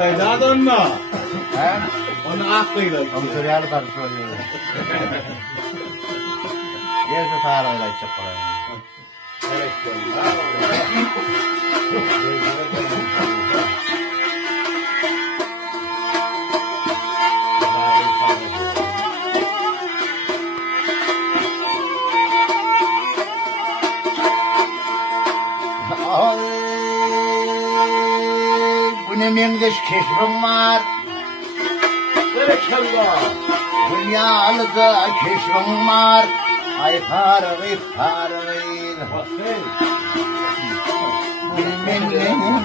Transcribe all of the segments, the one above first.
Heyecanın mı? He? Onu aklıyla. Onu söyleyeli tabii söylüyorum. Gerisi tarihine çık buraya. Bu ne mengeş keşfim var. Berekallah. Dünyalıda keşfim var. Ay fargı. Bilmem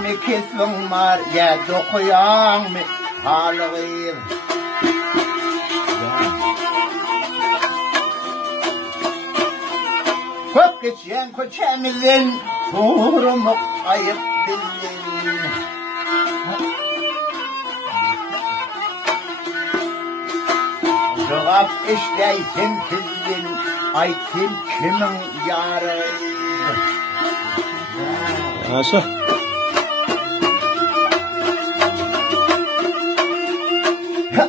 ne keşfim var. Ya dokuyan mı halgı. Köp geçen köçemizin sorumluluk ayıp bilin. Cevap işleysin sizin, aytın kimin yarı? Nasıl?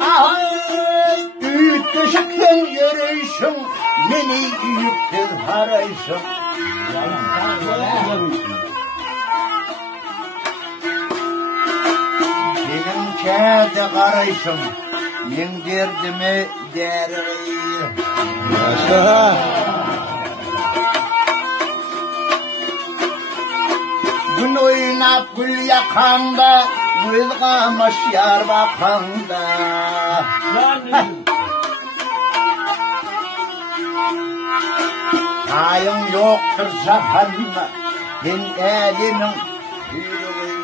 Ay, ütteşikten yürüyüşüm, beni yüktür harayışım. Benim kâde karayışım, men derdimi dergiyim. Nasıl? Gün oynap gül yakanda, gül kamış yar bakanda. Ayın yoktur cahanda, ben elimin yürüyüm.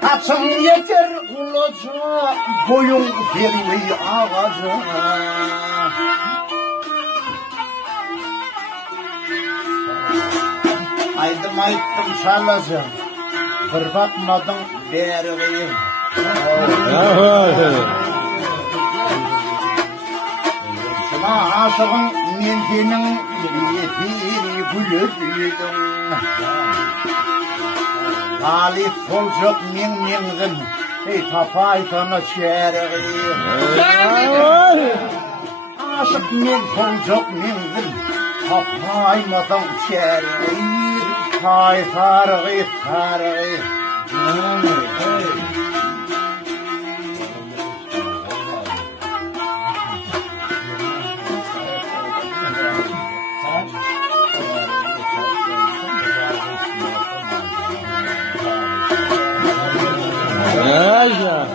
Kaçın yeter uluca, boyun vermeyi ağaca. Aydım ayttım çalacağım, bir bakmadın bergiyim. Şuna aşığın men senin yetiri gülürdüm. Galip olacak men-mengin, ey tapay sana çergiyim. Aşık men olacak mengin, tapaymadan çergiyim. Tay fargı. Ya.